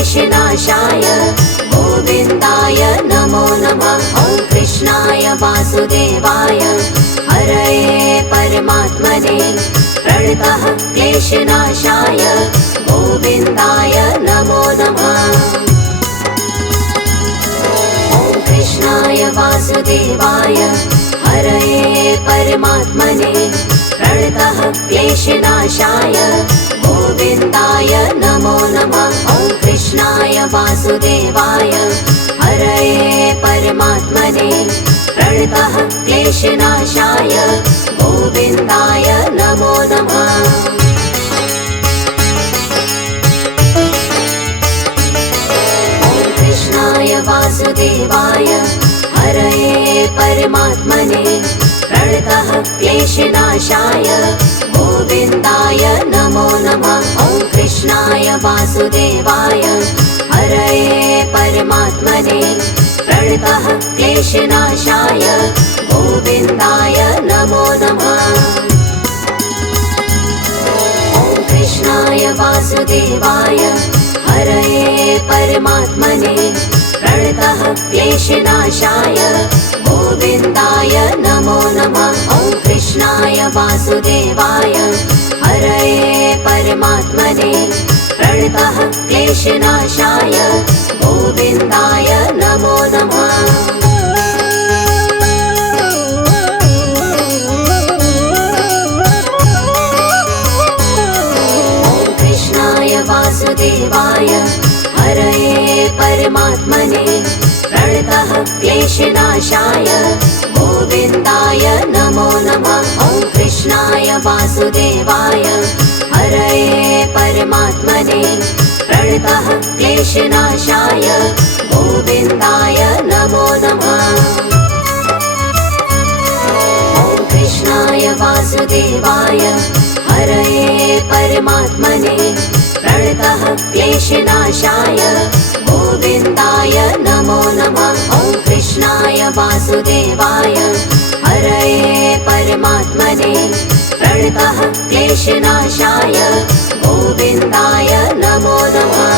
क्लेशनाशाय गोविन्दाय नमो नमः। ॐ कृष्णाय वासुदेवाय हरये परमात्मने प्रणतः क्लेशनाशाय गोविन्दाय नमो नमः। ॐ कृष्णाय वासुदेवाय हरये परमात्मने प्रणतः क्लेशनाशाय गोविन्दाय नमो नमः। ॐ कृष्णाय वासुदेवाय हरये परमात्मने प्रणतः क्लेशनाशाय गोविन्दाय नमो नमः। ॐ कृष्णाय वासुदेवाय हरये परमात्मने प्रणतः क्लेशनाशाय गोविन्दाय नमो नमः। ॐ कृष्णाय वासुदेवाय हरये परमात्मने प्रणतः क्लेशनाशाय गोविन्दाय नमो नमः। ॐ कृष्णाय वासुदेवाय हरये परमात्मने प्रणतः क्लेशनाशाय गोविन्दाय नमो नमः। ॐ कृष्णाय वासुदेवाय हरये परमात्मने प्रणतः क्लेशनाशाय गोविन्दाय नमो नमः। ॐ कृष्णाय वासुदेवाय हरये परमात्मने प्रणतः क्लेशनाशाय गोविन्दाय नमो नमः। ॐ कृष्णाय वासुदेवाय हरये परमात्मने प्रणतः क्लेशनाशाय गोविन्दाय नमो नमः। ॐ कृष्णाय वासुदेवाय हरये परमात्मने प्रणतः क्लेशनाशाय गोविन्दाय नमो नमः। ॐ कृष्णाय वासुदेवाय हरये परमात्मने प्रणतः क्लेशनाशाय गोविन्दाय नमो नमः।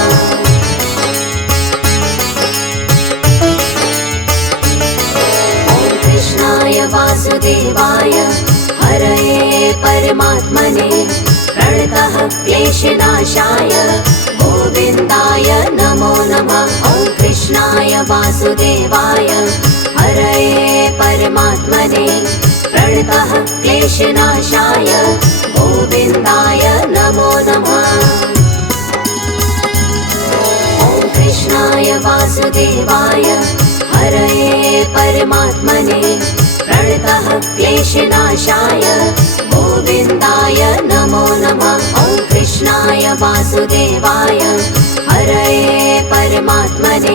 ॐ कृष्णाय वासुदेवाय हरये परमात्मने प्रणतः क्लेशनाशाय गोविन्दाय नमो नमः। ॐ कृष्णाय वासुदेवाय हरये परमात्मने प्रणतः क्लेशनाशाय गोविन्दाय नमो नमः। ॐ कृष्णाय वासुदेवाय हरये परमात्मने प्रणतः क्लेशनाशाय गोविन्दाय नमो नमः। ॐ कृष्णाय वासुदेवाय हरये परमात्मने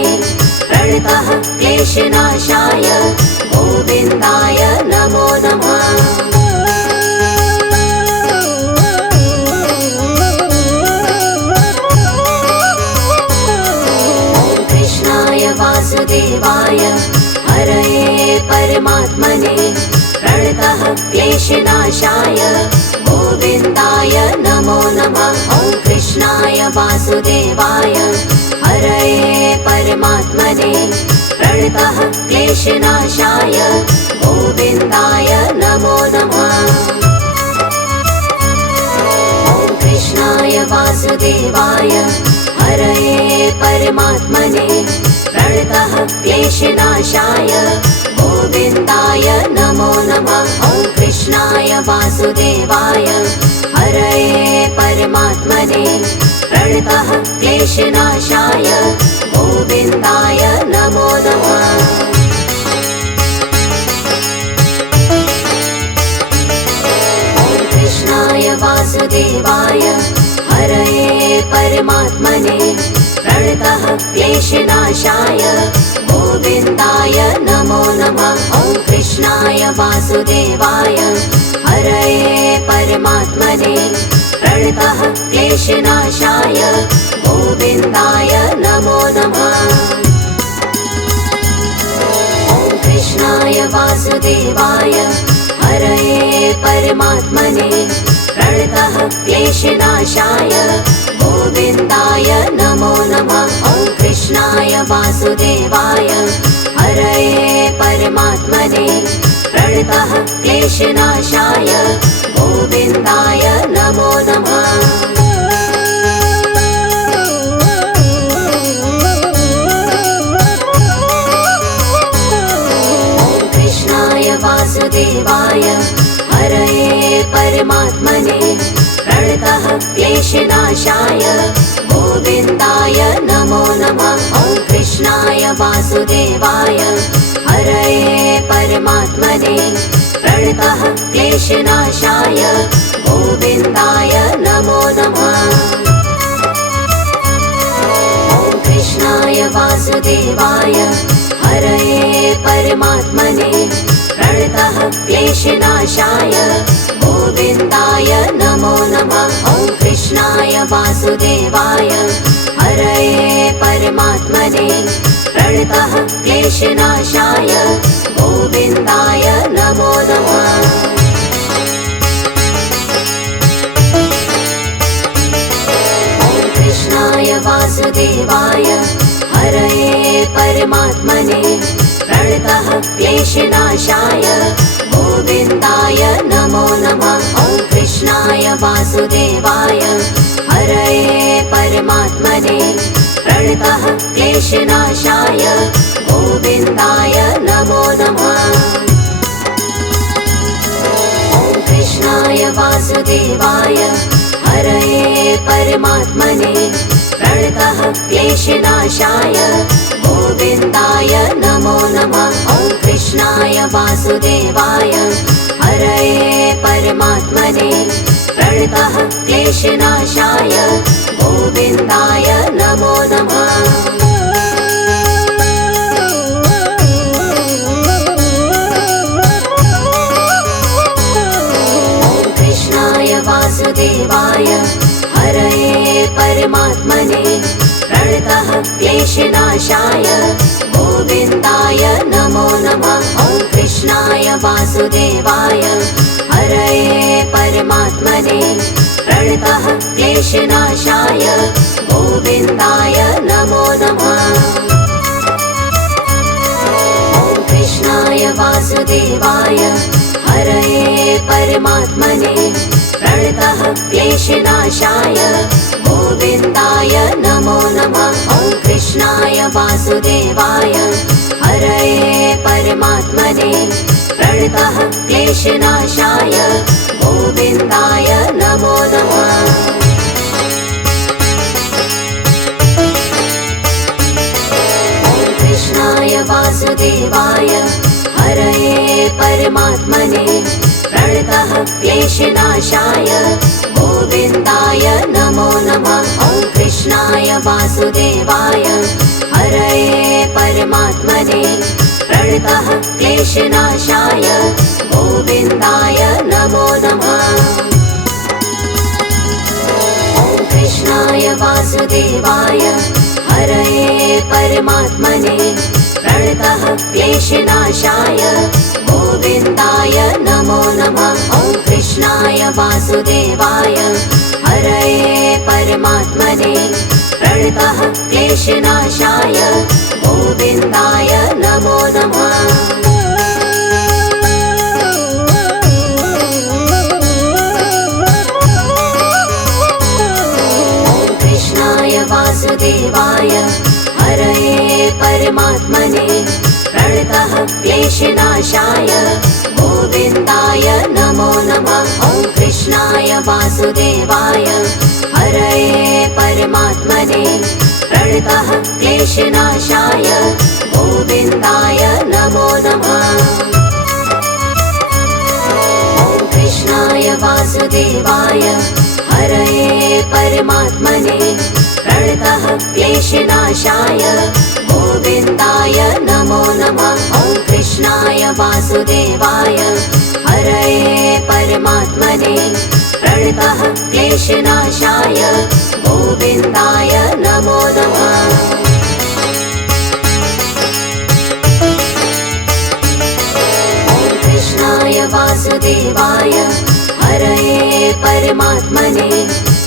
प्रणतः क्लेशनाशाय गोविन्दाय नमो नमः। ॐ कृष्णाय वासुदेवाय हरये परमात्मने प्रणतः क्लेशनाशाय गोविन्दाय नमो नमः। ॐ कृष्णाय वासुदेवाय हरये परमात्मने प्रणतः क्लेशनाशाय गोविन्दाय नमो नमः। ॐ कृष्णाय वासुदेवाय हरये परमात्मने प्रणतः क्लेशनाशाय गोविन्दाय नमो नमः। ॐ कृष्णाय वासुदेवाय हरये परमात्मने प्रणतः क्लेशनाशाय गोविन्दाय नमो नमः। ॐ कृष्णाय वासुदेवाय हरये परमात्मने प्रणतः क्लेशनाशाय गोविन्दाय नमो नमः। ॐ कृष्णाय वासुदेवाय हरये परमात्मने प्रणतः क्लेशनाशाय गोविन्दाय नमो नमः। ॐ कृष्णाय वासुदेवाय हरये परमात्मने प्रणतः क्लेशनाशाय गोविन्दाय नमो नमः। वासुदेवाय हरये परमात्मने प्रणतः क्लेशनाशाय गोविन्दाय नमो नमः। वासुदेवाय हरये परमात्मने प्रणतः क्लेशनाशाय गोविन्दाय नमो नमः। ॐ कृष्णाय वासुदेवाय हरये परमात्मने प्रणतः क्लेशनाशाय गोविन्दाय नमो नमः। ॐ कृष्णाय वासुदेवाय हरये परमात्मने प्रणतः क्लेशनाशाय गोविन्दाय नमो नमः। ॐ कृष्णाय वासुदेवाय हरये परमात्मने प्रणतः क्लेशनाशाय गोविन्दाय नमो नमः। ॐ कृष्णाय वासुदेवाय हरये परमात्मने प्रणतः क्लेशनाशाय गोविन्दाय नमो नमः। ॐ कृष्णाय वासुदेवाय हरये परमात्मने प्रणतः क्लेशनाशाय गोविन्दाय नमो नमः। ॐ कृष्णाय वासुदेवाय हरये परमात्मने प्रणतः क्लेशनाशाय गोविन्दाय नमो नमः। ॐ कृष्णाय वासुदेवाय हरये परमात्मने प्रणतः क्लेशनाशाय गोविन्दाय नमो नमः। ॐ कृष्णाय वासुदेवाय हरये परमात्मने प्रणतः क्लेशनाशाय गोविन्दाय नमो नमः। ॐ कृष्णाय वासुदेवाय हरये परमात्मने प्रणतः क्लेशनाशाय गोविन्दाय नमो नमः। ॐ कृष्णाय वासुदेवाय हरये परमात्मने प्रणतः क्लेशनाशाय गोविन्दाय नमो नमः। ॐ कृष्णाय वासुदेवाय हरये परमात्मने प्रणतः क्लेशनाशाय गोविन्दाय नमो नमः। ॐ कृष्णाय वासुदेवाय हरये परमात्मने प्रणतः क्लेशनाशाय गोविन्दाय नमो नमः। ॐ कृष्णाय वासुदेवाय हरये परमात्मने प्रणतः क्लेशनाशाय गोविन्दाय नमो नमः। ॐ कृष्णाय वासुदेवाय हरये परमात्मने प्रणतः क्लेशनाशाय गोविन्दाय नमो नमः। ॐ कृष्णाय वासुदेवाय हरये परमात्मने प्रणतः क्लेशनाशाय गोविन्दाय नमो नमः। ॐ कृष्णाय वासुदेवाय हरये परमात्मने प्रणतः क्लेशनाशाय गोविन्दाय नमो नमः। ॐ कृष्णाय वासुदेवाय हरये परमात्मने प्रणतः क्लेशनाशाय गोविन्दाय नमो नमः। ॐ कृष्णाय वासुदेवाय हरये परमात्मने प्रणतः क्लेशनाशाय गोविन्दाय नमो नमः। ॐ कृष्णाय वासुदेवाय हरये परमात्मने प्रणतः क्लेशनाशाय गोविन्दाय नमो नमः। ॐ कृष्णाय वासुदेवाय हरये परमात्मने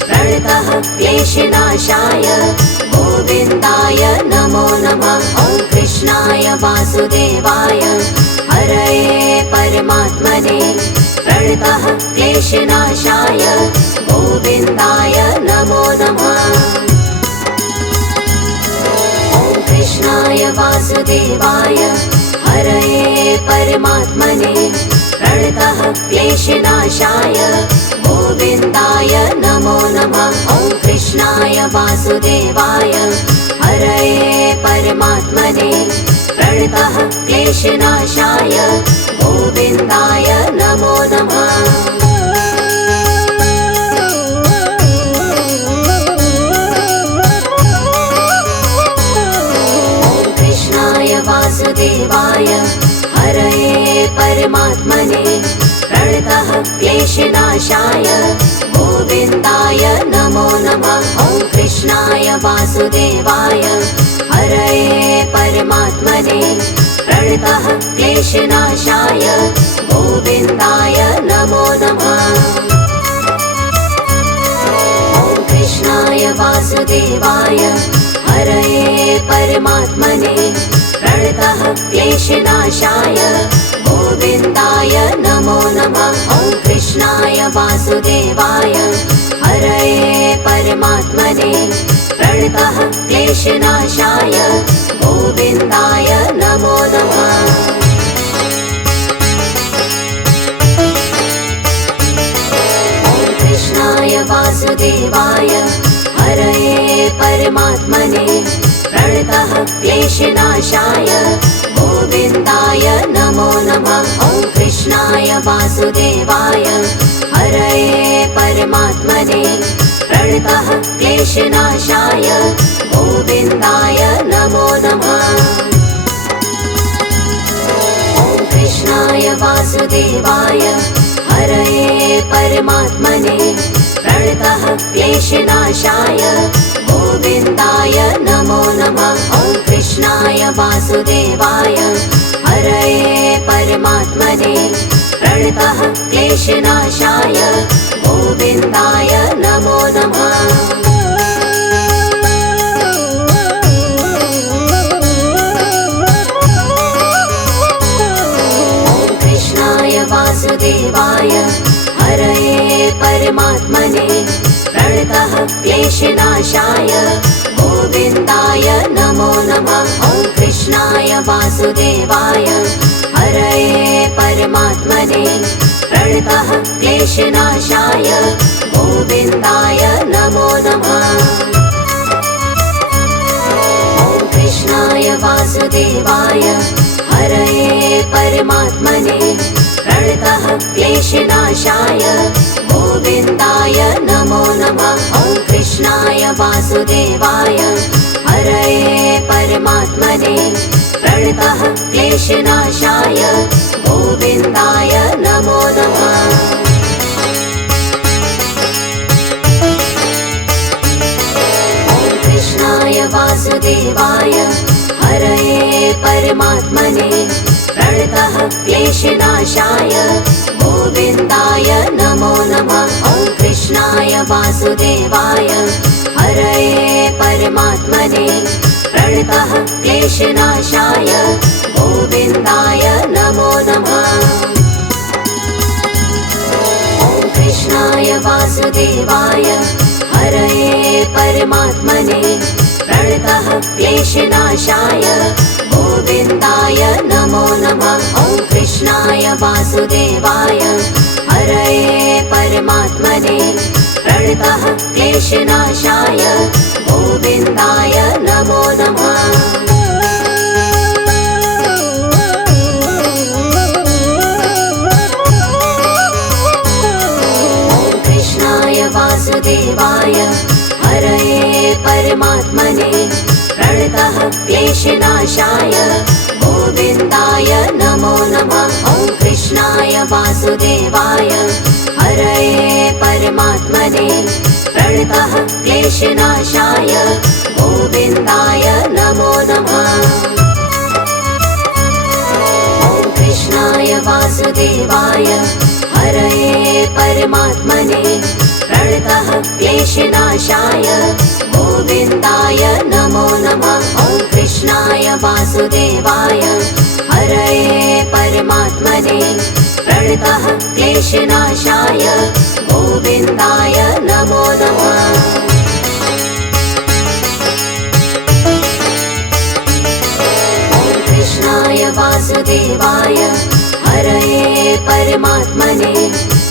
प्रणतः क्लेशनाशाय गोविन्दाय नमो नमः। वासुदेवाय हरये परमात्मने प्रणतः क्लेशनाशाय गोविन्दाय नमो नमः। ॐ कृष्णाय वासुदेवाय हरये परमात्मने प्रणतः क्लेशनाशाय गोविन्दाय नमो नमः। ॐ कृष्णाय वासुदेवाय हरये परमात्मने प्रणतः क्लेशनाशाय गोविन्दाय नमो नमः। ॐ कृष्णाय वासुदेवाय हरये परमात्मने प्रणतः क्लेशनाशाय गोविन्दाय नमो नमः। ॐ कृष्णाय वासुदेवाय हरये परमात्मने प्रणतः क्लेशनाशाय गोविन्दाय नमो नमः। ॐ कृष्णाय वासुदेवाय हरये परमात्मने प्रणतः क्लेशनाशाय गोविन्दाय नमो नमः। ॐ कृष्णाय वासुदेवाय हरये परमात्मने प्रणतः क्लेशनाशाय गोविन्दाय नमो नमः। ॐ कृष्णाय वासुदेवाय हरये परमात्मने प्रणतः क्लेशनाशाय गोविन्दाय नमो नमः। ॐ कृष्णाय वासुदेवाय हरये परमात्मने प्रणतः क्लेशनाशाय गोविन्दाय नमो नमः। ॐ कृष्णाय वासुदेवाय हरये परमात्मने प्रणतः क्लेशनाशाय गोविन्दाय नमो नमः। ॐ कृष्णाय वासुदेवाय हरये परमात्मने प्रणतः क्लेशनाशाय गोविन्दाय नमो नमः। ॐ कृष्णाय वासुदेवाय हरये परमात्मने प्रणतः क्लेशनाशाय गोविन्दाय नमो नमः। ॐ कृष्णाय वासुदेवाय हरये परमात्मने प्रणतः क्लेशनाशाय गोविन्दाय नमो नमः। ॐ कृष्णाय वासुदेवाय हरये परमात्मने प्रणतः क्लेशनाशाय गोविन्दाय नमो नमः। ॐ कृष्णाय वासुदेवाय हरये परमात्मने प्रणतः क्लेशनाशाय गोविन्दाय नमो नमः। ॐ कृष्णाय वासुदेवाय हरये परमात्मने प्रणतः क्लेशनाशाय गोविन्दाय नमो नमः। ॐ कृष्णाय वासुदेवाय हरये परमात्मने प्रणतः क्लेशनाशाय गोविन्दाय नमो नमः। ॐ कृष्णाय वासुदेवाय हरये परमात्मने प्रणतः क्लेशनाशाय गोविन्दाय नमो नमः। ॐ कृष्णाय वासुदेवाय हरये परमात्मने प्रणतः क्लेशनाशाय गोविन्दाय नमो नमः। ॐ कृष्णाय वासुदेवाय हरये परमात्मने प्रणतः क्लेशनाशाय गोविन्दाय नमो नमः। ॐ कृष्णाय वासुदेवाय हरये परमात्मने प्रणतः क्लेशनाशाय गोविन्दाय नमो नमः। ॐ कृष्णाय वासुदेवाय हरये परमात्मने प्रणतः क्लेशनाशाय गोविन्दाय नमो नमः। ॐ कृष्णाय वासुदेवाय क्लेशनाशाय गोविन्दाय नमो नमः। कृष्णाय वासुदेवाय हरये परमात्मने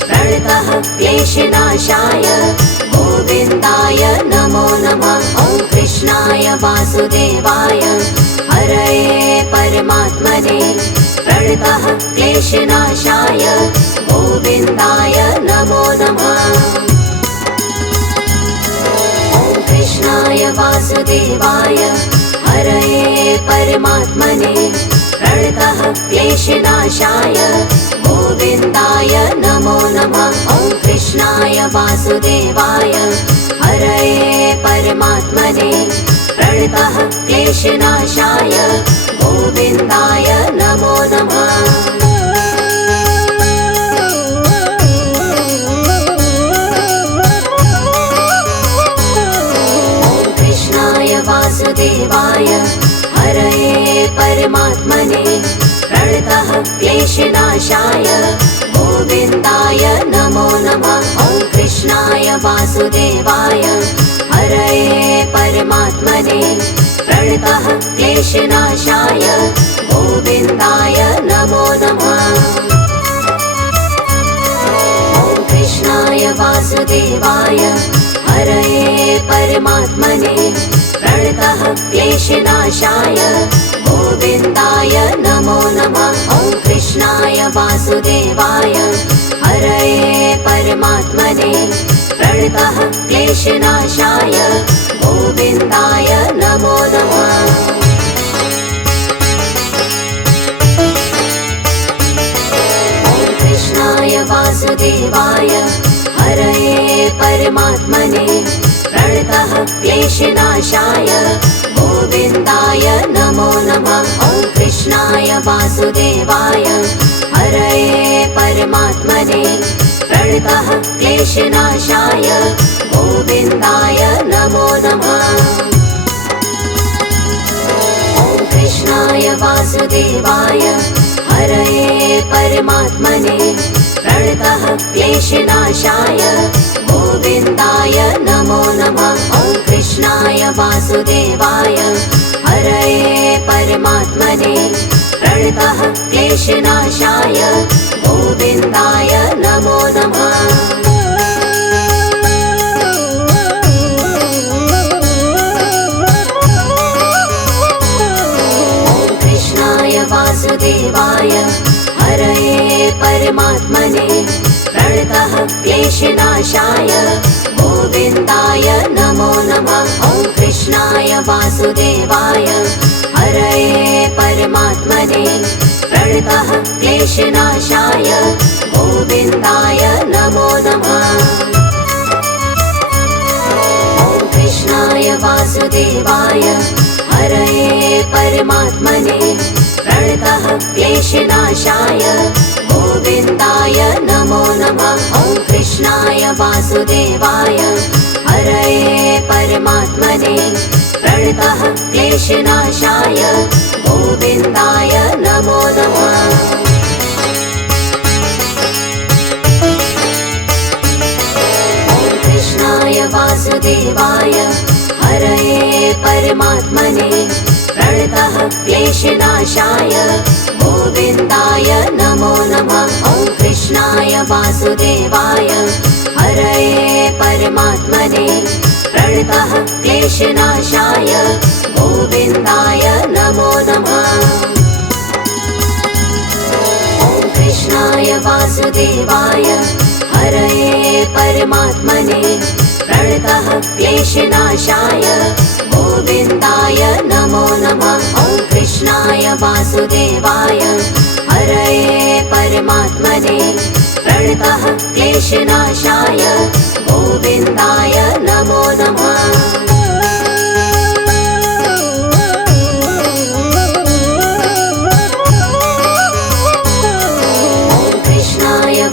प्रणतः क्लेशनाशाय गोविन्दाय नमो नमः। ॐ कृष्णाय वासुदेवाय हरये परमात्मने प्रणतः क्लेशनाशाय गोविन्दाय नमो नमः। ॐ कृष्णाय वासुदेवाय हरये परमात्मने प्रणतः क्लेशनाशाय गोविन्दाय नमो नमः। ॐ कृष्णाय वासुदेवाय हरये परमात्मने प्रणतः क्लेशनाशाय गोविन्दाय नमो नमः। वासुदेवाय हरये परमात्मने प्रणतः क्लेशनाशाय गोविन्दाय नमो नमः। ॐ कृष्णाय वासुदेवाय हरये परमात्मने प्रणतः क्लेशनाशाय गोविन्दाय नमो नमः। ॐ कृष्णाय वासुदेवाय हरये परमात्मने प्रणतः क्लेशनाशाय गोविन्दाय नमो नमः। ॐ कृष्णाय वासुदेवाय हरये परमात्मने प्रणतः क्लेशनाशाय गोविन्दाय नमो नमः। ॐ कृष्णाय वासुदेवाय हरये परमात्मने प्रणतः क्लेशनाशाय गोविन्दाय नमो नमः। ॐ कृष्णाय वासुदेवाय हरये परमात्मने प्रणतः क्लेशनाशाय गोविन्दाय नमो नमः। ॐ कृष्णाय वासुदेवाय हरये परमात्मने प्रणतः क्लेशनाशाय गोविन्दाय नमो नमः। ॐ कृष्णाय वासुदेवाय हरये परमात्मने प्रणतः क्लेशनाशाय गोविन्दाय नमो नमः। ॐ कृष्णाय वासुदेवाय हरये परमात्मने प्रणतः क्लेशनाशाय गोविन्दाय नमो नमः। ॐ कृष्णाय वासुदेवाय हरये परमात्मने प्रणतः क्लेशनाशाय गोविन्दाय नमो नमः। ॐ कृष्णाय वासुदेवाय हरये परमात्मने प्रणतः क्लेशनाशाय गोविन्दाय नमो नमः। ॐ कृष्णाय वासुदेवाय हरये परमात्मने प्रणतः क्लेशनाशाय गोविन्दाय नमो नमः। ॐ कृष्णाय वासुदेवाय हरये परमात्मने प्रणतः क्लेशनाशाय गोविन्दाय नमो नमः। ॐ कृष्णाय वासुदेवाय हरये परमात्मने प्रणतः क्लेशनाशाय गोविन्दाय नमो नमः। ॐ कृष्णाय वासुदेवाय हरये परमात्मने प्रणतः क्लेशनाशाय गोविन्दाय नमो नमः। ॐ कृष्णाय वासुदेवाय हरये परमात्मने प्रणतः क्लेशनाशाय गोविन्दाय नमो नमः।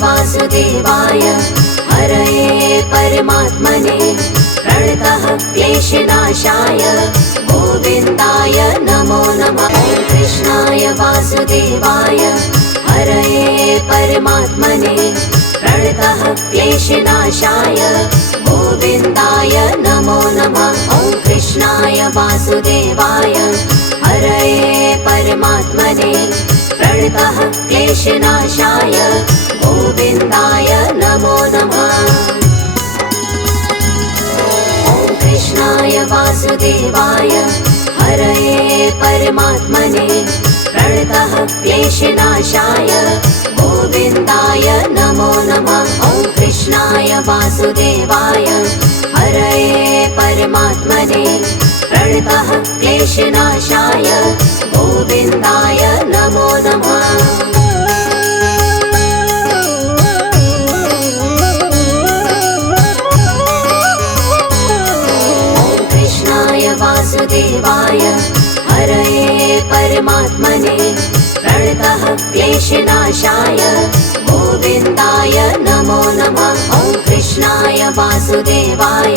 वासुदेवाय हरये परमात्मने प्रणतः क्लेशनाशाय गोविन्दाय नमो नमः। कृष्णाय वासुदेवाय हरये परमात्मने क्लेशनाशाय गोविन्दाय नमो नमः। ॐ कृष्णाय वासुदेवाय हरये परमात्मने प्रणतः क्लेशनाशाय गोविन्दाय नमो नमः। ॐ कृष्णाय वासुदेवाय हरये परमात्मने प्रणतः क्लेशनाशाय गोविन्दाय नमो नमः। ॐ कृष्णाय वासुदेवाय हरये परमात्मने प्रणतः क्लेशनाशाय गोविन्दाय नमो नमः। वासुदेवाय हरये परमात्मने प्रणतः क्लेशनाशाय गोविन्दाय नमो नमः। ॐ कृष्णाय वासुदेवाय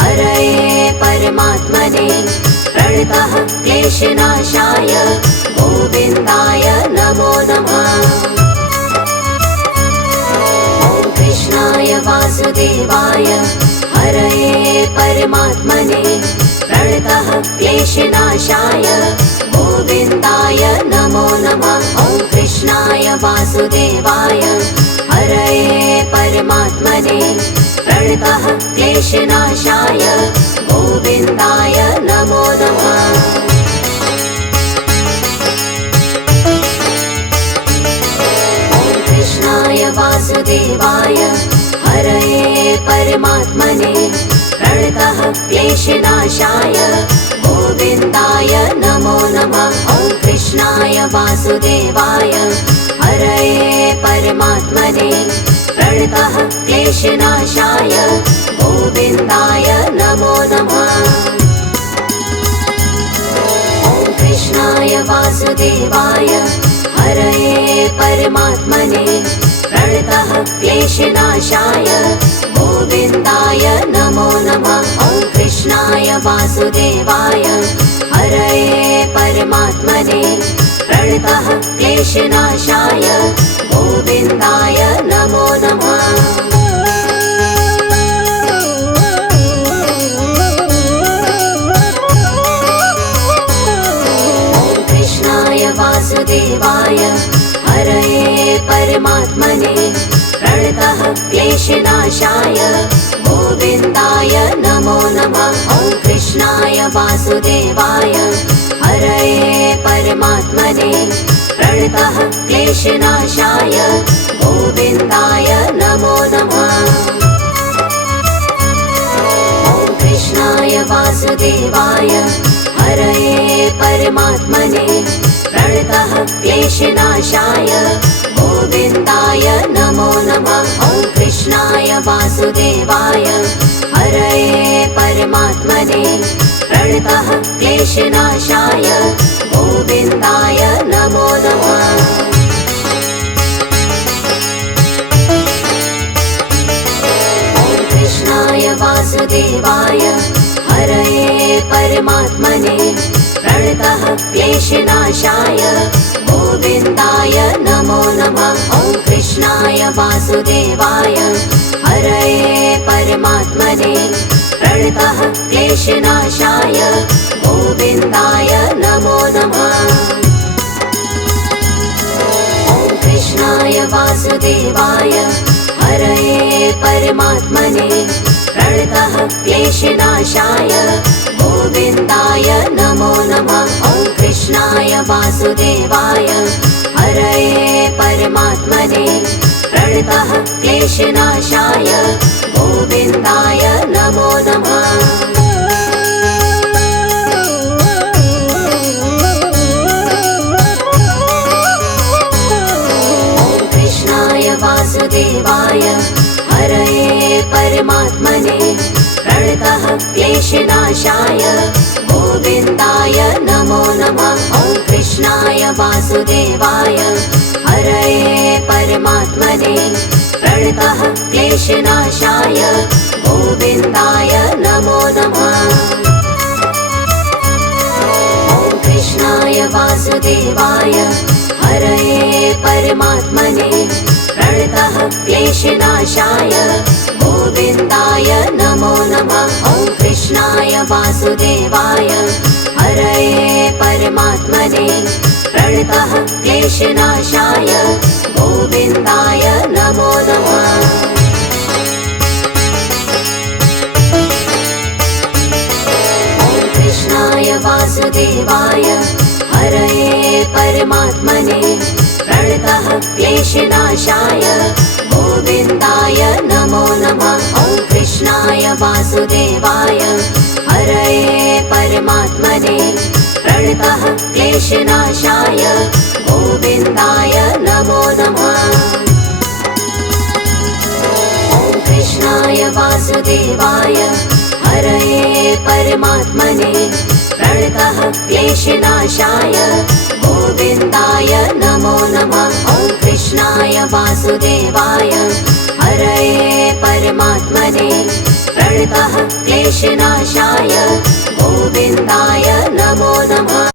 हरये परमात्मने प्रणतः क्लेशनाशाय गोविन्दाय नमो नमः। ॐ कृष्णाय वासुदेवाय हरये परमात्मने प्रणतः क्लेशनाशाय गोविन्दाय नमो नमः। ॐ कृष्णाय वासुदेवाय हरये परमात्मने प्रणतः क्लेशनाशाय गोविन्दाय नमो नमः। ॐ कृष्णाय वासुदेवाय हरये परमात्मने प्रणतः क्लेशनाशाय गोविन्दाय नमो नमः। ॐ कृष्णाय वासुदेवाय हरये परमात्मने प्रणतः क्लेशनाशाय गोविन्दाय नमो नमः। ॐ कृष्णाय वासुदेवाय हरये परमात्मने प्रणतः क्लेशनाशाय गोविन्दाय नमो नमः। ॐ कृष्णाय वासुदेवाय हरये परमात्मने प्रणतः क्लेशनाशाय गोविन्दाय नमो नमः। ॐ कृष्णाय वासुदेवाय हरये परमात्मने प्रणतः क्लेशनाशाय गोविन्दाय नमो नमः। ॐ कृष्णाय वासुदेवाय हरये परमात्मने प्रणतः क्लेशनाशाय गोविन्दाय नमो नमः। ॐ कृष्णाय वासुदेवाय हरये परमात्मने प्रणतः क्लेशनाशाय गोविन्दाय नमो नमः। ॐ कृष्णाय वासुदेवाय हरये परमात्मने प्रणतः क्लेशनाशाय गोविन्दाय नमो नमः। ॐ कृष्णाय वासुदेवाय हरये परमात्मने प्रणतः क्लेशनाशाय गोविन्दाय नमो नमः। ॐ कृष्णाय वासुदेवाय हरये परमात्मने प्रणतः क्लेशनाशाय गोविन्दाय नमो नमः। ॐ कृष्णाय वासुदेवाय हरये परमात्मने प्रणतः क्लेशनाशाय गोविन्दाय नमो नमः। ॐ कृष्णाय वासुदेवाय हरये परमात्मने प्रणतः क्लेशनाशाय गोविन्दाय नमो नमः। ॐ कृष्णाय वासुदेवाय हरये परमात्मने प्रणतः क्लेशनाशाय गोविन्दाय नमो नमः। ॐ कृष्णाय वासुदेवाय हरये परमात्मने प्रणतः क्लेशनाशाय गोविन्दाय नमो नमः। ॐ कृष्णाय वासुदेवाय हरये परमात्मने प्रणतः क्लेशनाशाय गोविन्दाय नमो नमः। ॐ कृष्णाय वासुदेवाय हरये परमात्मने प्रणतः क्लेशनाशाय गोविन्दाय नमो नमः। कृष्णाय वासुदेवाय हरये परमात्मने प्रणतः क्लेशनाशाय गोविन्दाय नमो नमः। ॐ कृष्णाय वासुदेवाय हरये परमात्मने प्रणतः क्लेशनाशाय गोविन्दाय नमो नमः। ॐ कृष्णाय वासुदेवाय हरये परमात्मने प्रणतः क्लेशनाशाय गोविन्दाय नमो नमः। ॐ कृष्णाय वासुदेवाय हरये परमात्मने प्रणतः क्लेशनाशाय गोविन्दाय नमो नमः।